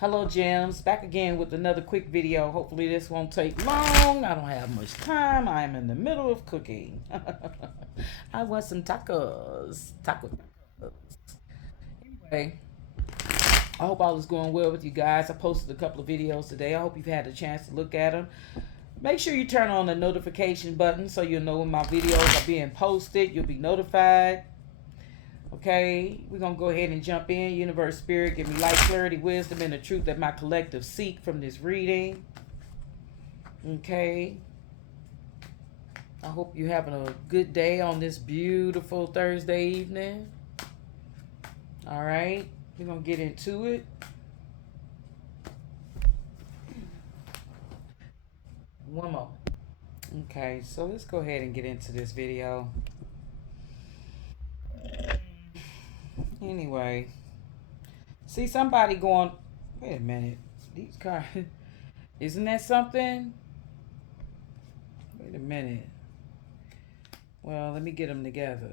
Hello, Gems. Back again with another quick video. Hopefully, this won't take long. I don't have much time. I am in the middle of cooking. I want some tacos. Tacos. Anyway, I hope all is going well with you guys. I posted a couple of videos today. I hope you've had a chance to look at them. Make sure you turn on the notification button so you'll know when my videos are being posted. You'll be notified. Okay, we're going to go ahead and jump in. Universe, Spirit, give me light, clarity, wisdom, and the truth that my collective seek from this reading. Okay. I hope you're having a good day on this beautiful Thursday evening. All right, we're going to get into it. One more. Okay, so let's go ahead and get into this video. Anyway, see somebody going, wait a minute, these cars, isn't that something? Wait a minute. Well, let me get them together.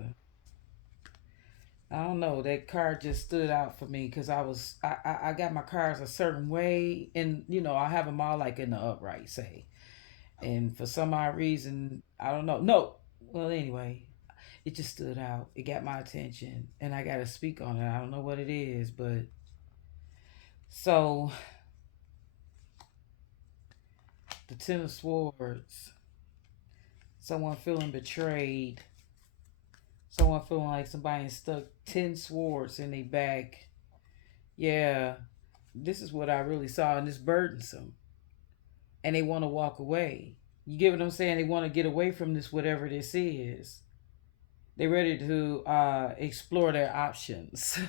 I don't know. That card just stood out for me because I got my cards a certain way, and I have them all like in the upright, say, and for some odd reason I don't know. No, well anyway, it just stood out. It got my attention, and I got to speak on it. I don't know what it is, but so the Ten of Swords. Someone feeling betrayed. Someone feeling like somebody stuck 10 swords in their back. Yeah, this is what I really saw, and it's burdensome. And they want to walk away. You get what I'm saying? They want to get away from this, whatever this is. They're ready to explore their options.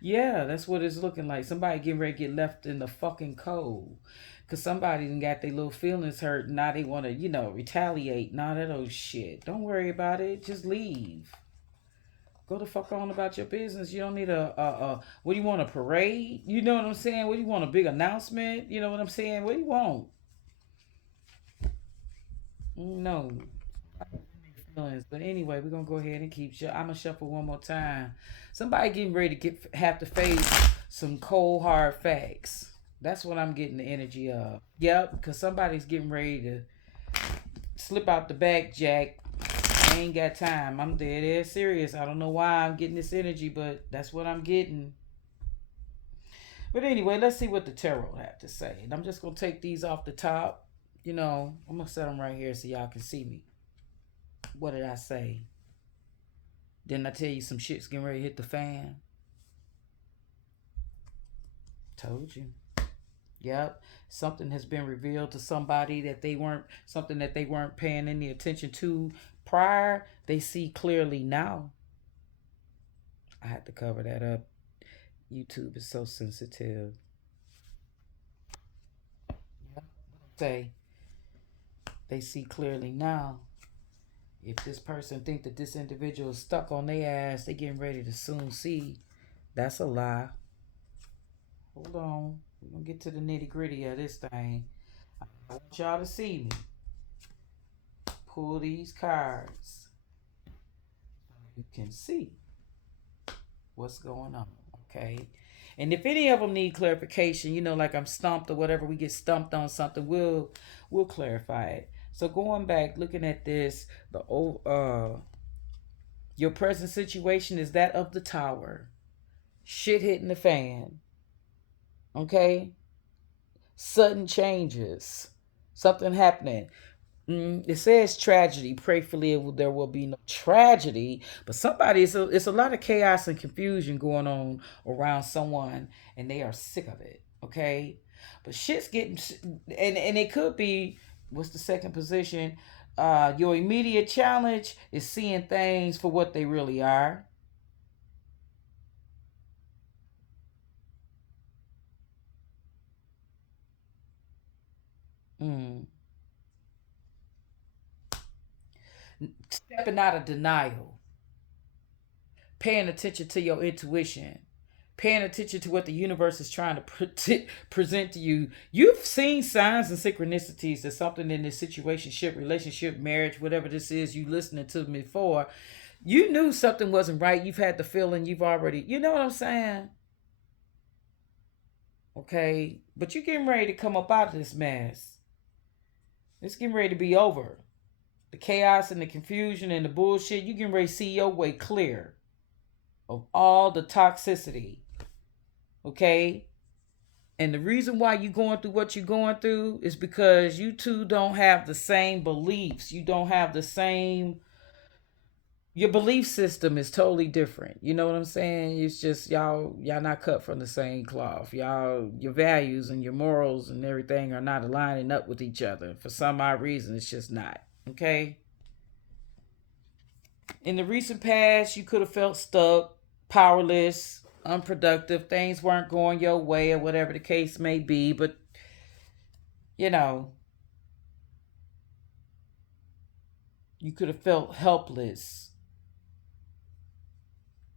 Yeah, that's what it's looking like. Somebody getting ready to get left in the fucking cold. Because somebody done got their little feelings hurt. And now they want to, retaliate. Nah, that old shit. Don't worry about it. Just leave. Go the fuck on about your business. You don't need what do you want, a parade? You know what I'm saying? What do you want, a big announcement? You know what I'm saying? What do you want? No. Feelings. But anyway, we're gonna go ahead and I'm gonna shuffle one more time. Somebody getting ready to have to face some cold hard facts. That's what I'm getting the energy of. Yep, because somebody's getting ready to slip out the back, Jack. I ain't got time. I'm dead serious. I don't know why I'm getting this energy, but that's what I'm getting. But anyway, let's see what the tarot have to say. And I'm just gonna take these off the top. I'm gonna set them right here so y'all can see me. What did I say? Didn't I tell you some shit's getting ready to hit the fan? Told you. Yep. Something has been revealed to somebody that they weren't paying any attention to prior. They see clearly now. I had to cover that up. YouTube is so sensitive. Yep. Say they see clearly now. If this person think that this individual is stuck on their ass, they getting ready to soon see. That's a lie. Hold on. We're going to get to the nitty gritty of this thing. I want y'all to see me. Pull these cards. You can see what's going on. Okay. And if any of them need clarification, like I'm stumped or whatever, we get stumped on something, we'll clarify it. So going back, looking at this, your present situation is that of the Tower. Shit hitting the fan. Okay? Sudden changes. Something happening. It says tragedy. Prayerfully, there will be no tragedy. But it's a lot of chaos and confusion going on around someone, and they are sick of it. Okay? But shit's getting, and it could be, what's the second position? Your immediate challenge is seeing things for what they really are. Mm. Stepping out of denial, paying attention to your intuition, paying attention to what the universe is trying to present to you. You've seen signs and synchronicities that something in this situationship, relationship, marriage, whatever this is you listening to me for, you knew something wasn't right. You've had the feeling, you've already, you know what I'm saying? Okay? But you're getting ready to come up out of this mess. It's getting ready to be over. The chaos and the confusion and the bullshit, you getting ready to see your way clear of all the toxicity. Okay? And the reason why you're going through what you're going through is because you two don't have the same beliefs. You don't have the same, your belief system is totally different. You know what I'm saying? It's just y'all not cut from the same cloth. Y'all, your values and your morals and everything are not aligning up with each other. For some odd reason, it's just not. Okay? In the recent past, you could have felt stuck, powerless, unproductive. Things weren't going your way or whatever the case may be. But, you know, you could have felt helpless.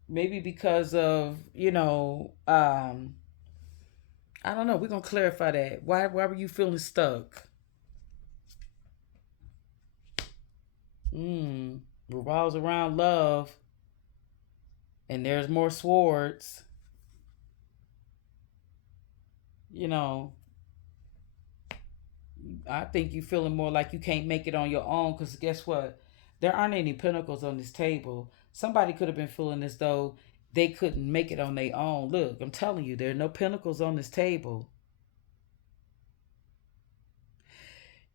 Maybe because of, I don't know. We're going to clarify that. Why were you feeling stuck? Revolves around love. And there's more swords. You know, I think you feeling more like you can't make it on your own because guess what? There aren't any pinnacles on this table. Somebody could have been feeling as though they couldn't make it on their own. Look, I'm telling you, there are no pinnacles on this table.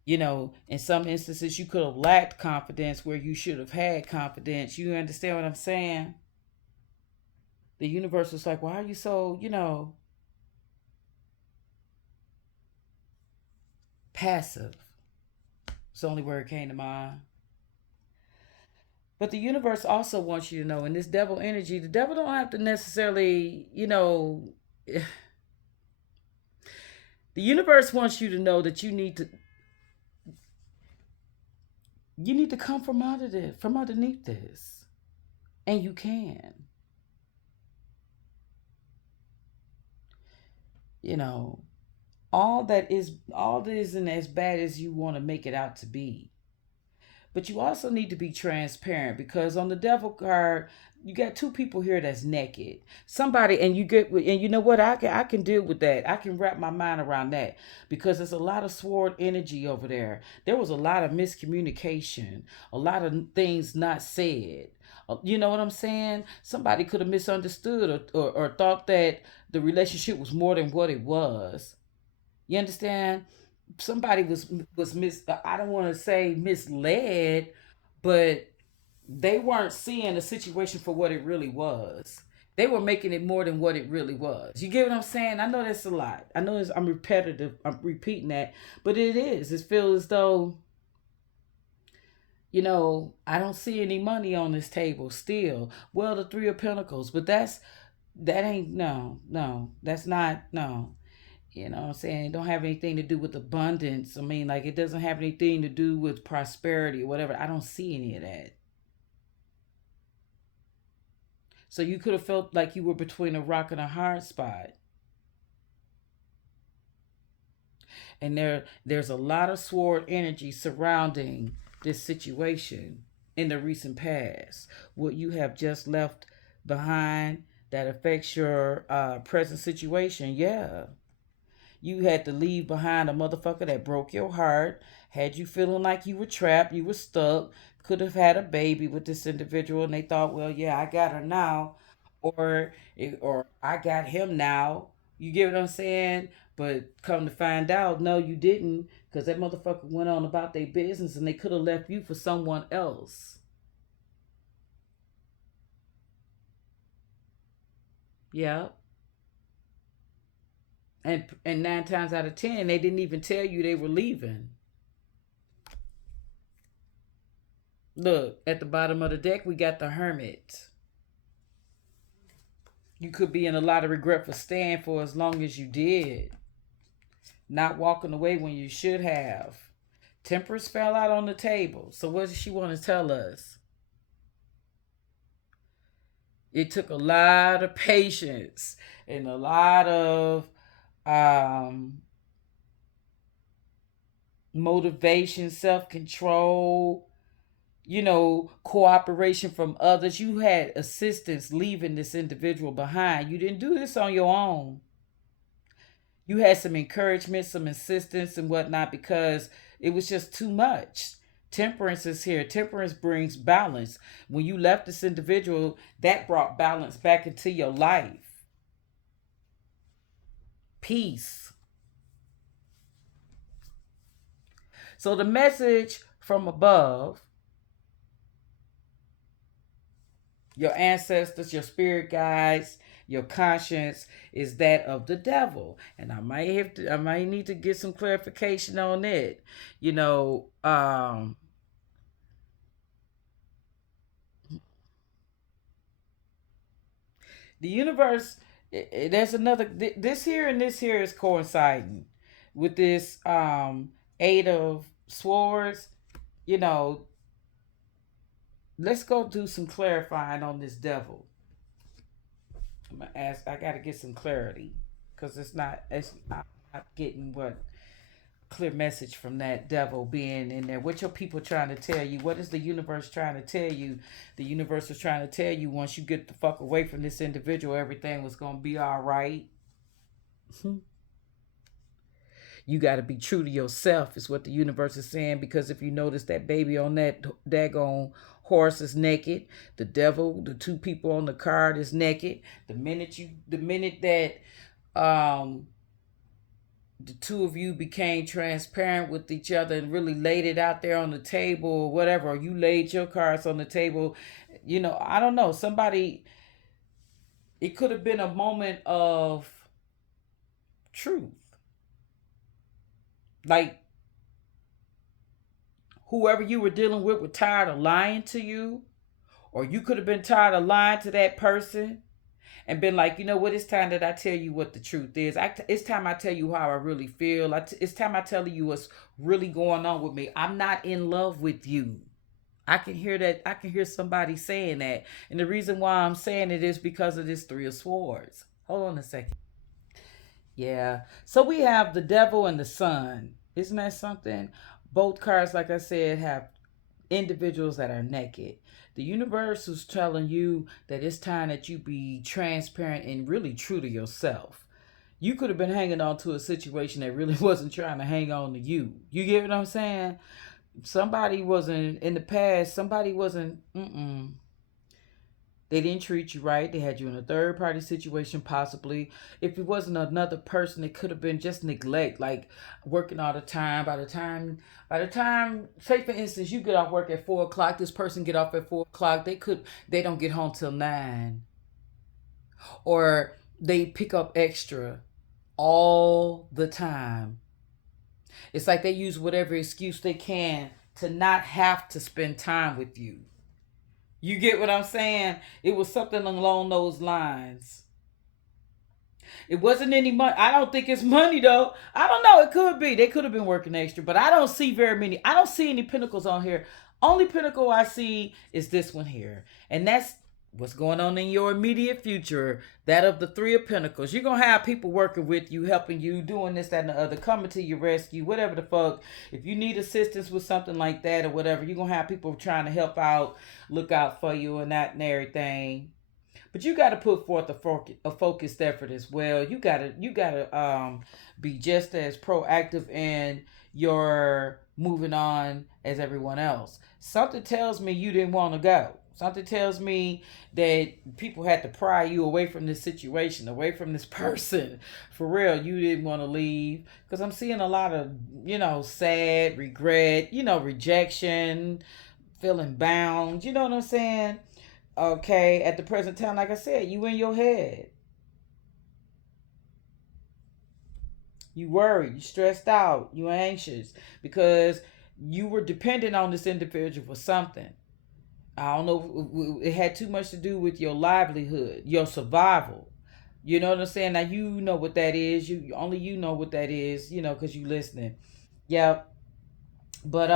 In some instances, you could have lacked confidence where you should have had confidence. You understand what I'm saying? The universe was like, why are you so, passive? It's the only word that came to mind. But the universe also wants you to know in this devil energy, the devil don't have to necessarily, the universe wants you to know that you need to come from under this, from underneath this. And you can. You know, all that isn't as bad as you want to make it out to be. But you also need to be transparent because on the devil card, you got two people here that's naked. Somebody and you know what? I can deal with that. I can wrap my mind around that because there's a lot of sword energy over there. There was a lot of miscommunication, a lot of things not said. You know what I'm saying? Somebody could have misunderstood or thought that the relationship was more than what it was. You understand? Somebody was I don't want to say misled, but they weren't seeing the situation for what it really was. They were making it more than what it really was. You get what I'm saying? I know that's a lot. I know I'm repetitive. I'm repeating that, but it is. It feels as though I don't see any money on this table still. Well, the Three of Pentacles, but that ain't no. That's not no. You know what I'm saying? It don't have anything to do with abundance. I mean, like it doesn't have anything to do with prosperity or whatever. I don't see any of that. So you could have felt like you were between a rock and a hard spot. And there's a lot of sword energy surrounding this situation in the recent past. What you have just left behind that affects your present situation. Yeah. You had to leave behind a motherfucker that broke your heart, had you feeling like you were trapped, you were stuck, could have had a baby with this individual, and they thought, well, yeah, I got her now, or I got him now. You get what I'm saying? But come to find out, no, you didn't, because that motherfucker went on about their business, and they could have left you for someone else. Yeah, and 9 times out of 10, they didn't even tell you they were leaving. Look, at the bottom of the deck, we got the Hermit. You could be in a lot of regret for staying for as long as you did, not walking away when you should have. Temperance fell out on the table. So, what does she want to tell us? It took a lot of patience and a lot of um, motivation, self control, cooperation from others. You had assistance leaving this individual behind. You didn't do this on your own. You had some encouragement, some insistence, and whatnot because it was just too much. Temperance is here. Temperance brings balance. When you left this individual, that brought balance back into your life. Peace. So the message from above, your ancestors, your spirit guides, your conscience is that of the devil. And I might need to get some clarification on it. You know, the universe, there's another, this here and this here is coinciding with this eight of swords. You know, let's go do some clarifying on this devil. I'm gonna ask. I gotta get some clarity because it's not getting what clear message from that devil being in there. What your people trying to tell you? What is the universe trying to tell you? The universe is trying to tell you once you get the fuck away from this individual, everything was gonna be all right. You got to be true to yourself, is what the universe is saying. Because if you notice, that baby on that daggone horse is naked. The devil, the two people on the card is naked. The minute that um the two of you became transparent with each other and really laid it out there on the table or whatever, or you laid your cards on the table, I don't know. Somebody, it could have been a moment of truth. Like, whoever you were dealing with were tired of lying to you, or you could have been tired of lying to that person and been like, you know what, it's time that I tell you what the truth is. It's time I tell you how I really feel. It's time I tell you what's really going on with me. I'm not in love with you. I can hear that. I can hear somebody saying that. And the reason why I'm saying it is because of this Three of Swords. Hold on a second. Yeah. So we have the devil and the sun. Isn't that something? Both cards, like I said, have individuals that are naked. The universe is telling you that it's time that you be transparent and really true to yourself. You could have been hanging on to a situation that really wasn't trying to hang on to you. You get what I'm saying? Somebody wasn't in the past, somebody wasn't, they didn't treat you right. They had you in a third party situation, possibly. If it wasn't another person, it could have been just neglect, like working all the time. By the time, say for instance, you get off work at 4 o'clock, this person get off at 4 o'clock. They don't get home till 9, or they pick up extra all the time. It's like they use whatever excuse they can to not have to spend time with you. You get what I'm saying? It was something along those lines. It wasn't any money. I don't think it's money though. I don't know. It could be. They could have been working extra, but I don't see very many. I don't see any pinnacles on here. Only pinnacle I see is this one here, and that's what's going on in your immediate future. That of the Three of Pentacles. You're gonna have people working with you, helping you, doing this, that, and the other, coming to your rescue, whatever the fuck. If you need assistance with something like that or whatever, you're gonna have people trying to help out, look out for you, and that and everything. But you got to put forth a focused effort as well. You gotta be just as proactive in your moving on as everyone else. Something tells me you didn't want to go. Something tells me that people had to pry you away from this situation, away from this person. For real, you didn't want to leave. Because I'm seeing a lot of, sad, regret, rejection, feeling bound. You know what I'm saying? Okay, at the present time, like I said, you in your head. You worried, you stressed out, you anxious because you were dependent on this individual for something. I don't know. It had too much to do with your livelihood, your survival. You know what I'm saying? Now you know what that is. You know what that is. Because you listening. Yep. But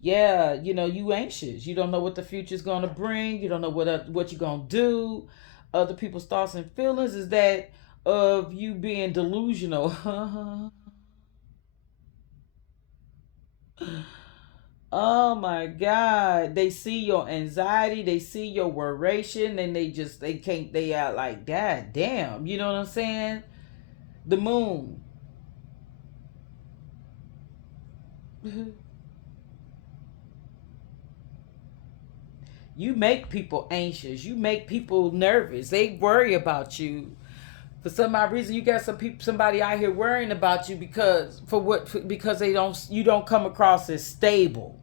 yeah. You anxious. You don't know what the future's gonna bring. You don't know what you're gonna do. Other people's thoughts and feelings is that of you being delusional. Oh my God. They see your anxiety, they see your worration, and they can't, they are like, God damn. You know what I'm saying? The moon. You make people anxious. You make people nervous. They worry about you. For some odd reason, you got some people, somebody out here worrying about you because you don't come across as stable.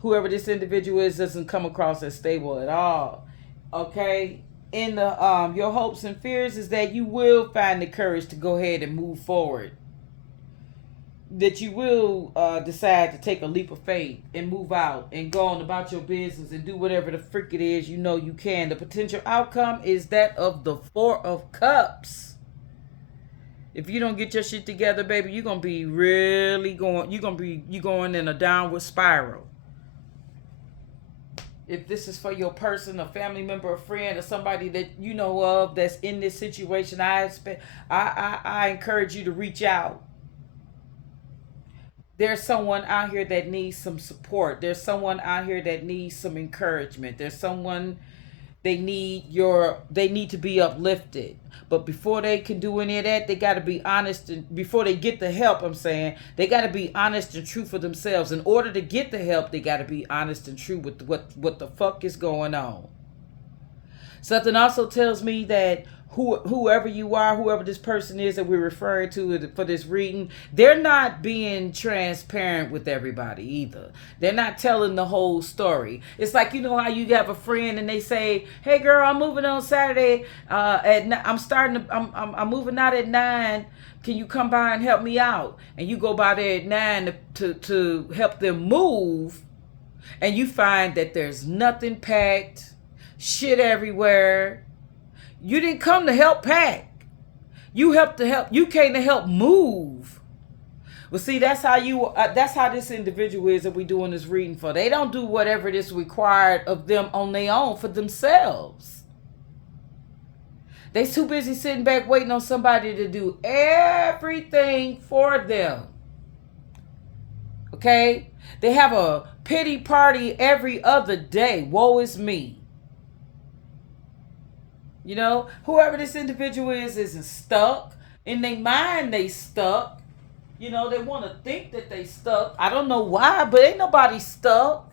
Whoever this individual is doesn't come across as stable at all. Okay? In the your hopes and fears is that you will find the courage to go ahead and move forward. That you will decide to take a leap of faith and move out and go on about your business and do whatever the frick it is you know you can. The potential outcome is that of the Four of Cups. If you don't get your shit together, baby, you're gonna be really going. You going in a downward spiral. If this is for your person, a family member, a friend, or somebody that you know of that's in this situation, I encourage you to reach out. There's someone out here that needs some support. There's someone out here that needs some encouragement. There's someone they need to be uplifted. But before they can do any of that, they got to be honest. And before they get the help, I'm saying they got to be honest and true for themselves. In order to get the help, they got to be honest and true with what the fuck is going on. Something also tells me that whoever you are, whoever this person is that we're referring to for this reading, they're not being transparent with everybody either. They're not telling the whole story. It's like, you know how you have a friend and they say, "Hey girl, I'm moving on Saturday. I'm moving out at 9. Can you come by and help me out?" And you go by there at 9 to help them move, and you find that there's nothing packed, shit everywhere. You didn't come to help pack. You helped to help. You came to help move. Well, see, that's how this individual is that we doing this reading for. They don't do whatever it is required of them on their own for themselves. They too busy sitting back waiting on somebody to do everything for them. Okay? They have a pity party every other day. Woe is me. You know, whoever this individual is isn't stuck. In their mind, they stuck. You know, they want to think that they stuck. I don't know why, but ain't nobody stuck.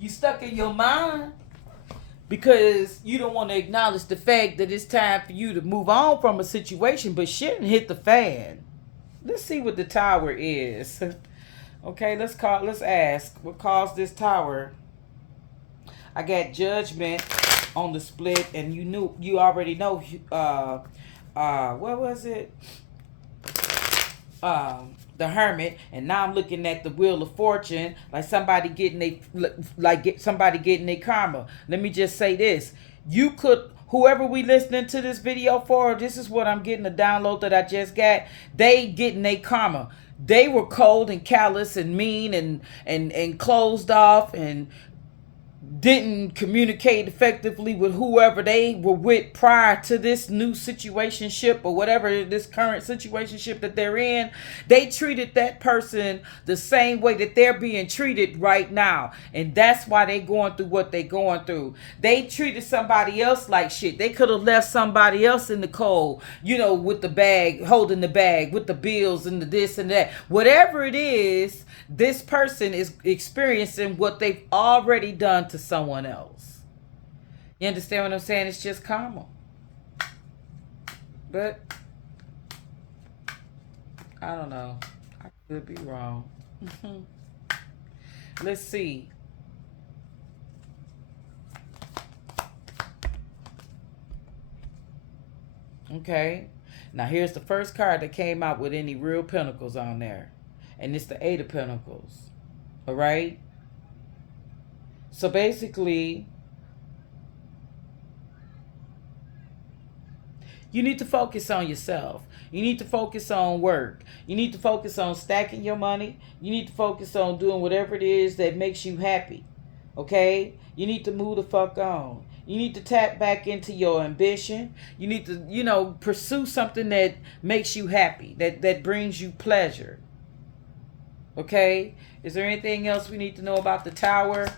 You stuck in your mind because you don't want to acknowledge the fact that it's time for you to move on from a situation, but shit done hit the fan. Let's see what the tower is. Okay, let's ask what caused this tower. I got Judgment on the split, and you already know what was it? The Hermit, and now I'm looking at the Wheel of Fortune, like somebody getting their karma. Let me just say this: whoever we listening to this video for, this is what I'm getting, the download that I just got. They getting their karma. They were cold and callous and mean and closed off and didn't communicate effectively with whoever they were with prior to this new situationship or whatever this current situationship that they're in. They treated that person the same way that they're being treated right now, and that's why they going through what they going through. They treated somebody else like shit. They could have left somebody else in the cold, you know, with the bag, holding the bag, with the bills and the this and that. Whatever it is, this person is experiencing what they've already done to someone else. You understand what I'm saying? It's just karma. But I don't know. I could be wrong. Let's see. Okay. Now here's the first card that came out with any real pentacles on there. And it's the Eight of Pentacles. All right? So basically, you need to focus on yourself. You need to focus on work. You need to focus on stacking your money. You need to focus on doing whatever it is that makes you happy. Okay? You need to move the fuck on. You need to tap back into your ambition. You need to, pursue something that makes you happy, that brings you pleasure. Okay? Is there anything else we need to know about the tower?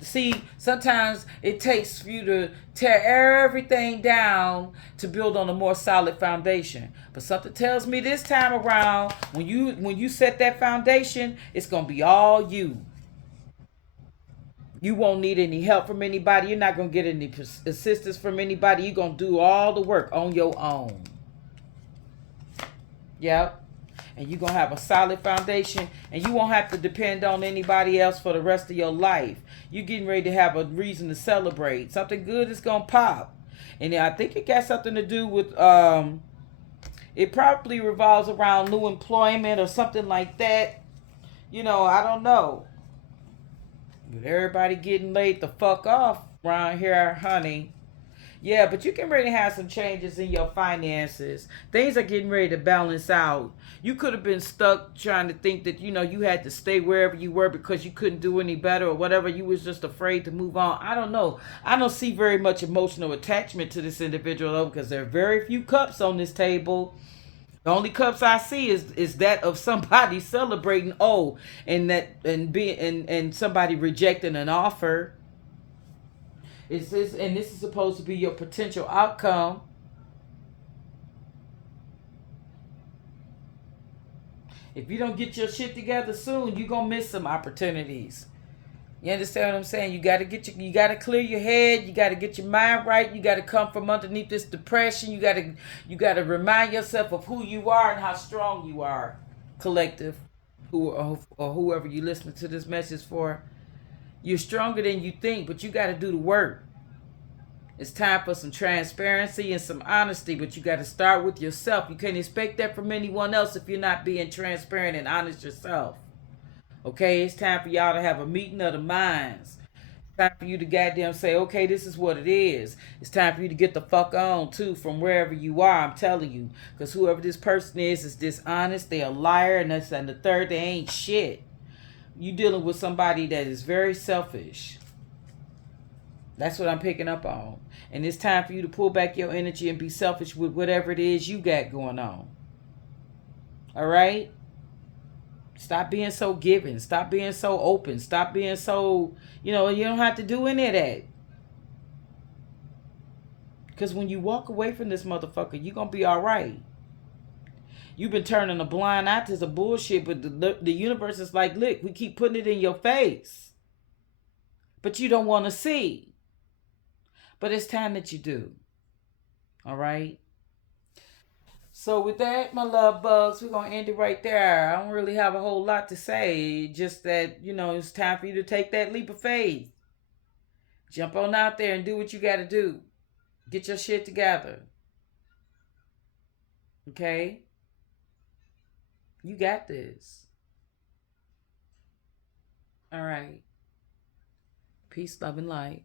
See, sometimes it takes you to tear everything down to build on a more solid foundation. But something tells me this time around, when you set that foundation, it's gonna be all you. You won't need any help from anybody. You're not gonna get any assistance from anybody. You're gonna do all the work on your own. Yep. And you're going to have a solid foundation, and you won't have to depend on anybody else for the rest of your life. You're getting ready to have a reason to celebrate. Something good is going to pop. And I think it got something to do with, it probably revolves around new employment or something like that. I don't know. But everybody getting laid the fuck off around here, honey. Yeah, but you can really have some changes in your finances. Things are getting ready to balance out. You could have been stuck trying to think that you had to stay wherever you were because you couldn't do any better or whatever. You was just afraid to move on. I don't know. I don't see very much emotional attachment to this individual though, because there are very few cups on this table. The only cups I see is that of somebody celebrating, and somebody rejecting an offer. This is supposed to be your potential outcome. If you don't get your shit together soon, you're gonna miss some opportunities. You understand what I'm saying? You gotta clear your head, you gotta get your mind right, you gotta come from underneath this depression, you gotta remind yourself of who you are and how strong you are, collective, or whoever you listen to this message for. You're stronger than you think, but you gotta do the work. It's time for some transparency and some honesty, but you got to start with yourself. You can't expect that from anyone else if you're not being transparent and honest yourself. Okay, it's time for y'all to have a meeting of the minds. It's time for you to goddamn say, okay, this is what it is. It's time for you to get the fuck on too from wherever you are. I'm telling you, because whoever this person is dishonest. They're a liar, and that's and the third, they ain't shit. You dealing with somebody that is very selfish. That's what I'm picking up on. And it's time for you to pull back your energy and be selfish with whatever it is you got going on. All right? Stop being so giving. Stop being so open. Stop being so, you don't have to do any of that. Because when you walk away from this motherfucker, you're going to be all right. You've been turning a blind eye to some bullshit, but the universe is like, look, we keep putting it in your face. But you don't want to see. But it's time that you do. All right? So with that, my love bugs, we're going to end it right there. I don't really have a whole lot to say. Just that, it's time for you to take that leap of faith. Jump on out there and do what you got to do. Get your shit together. Okay? You got this. All right. Peace, love, and light.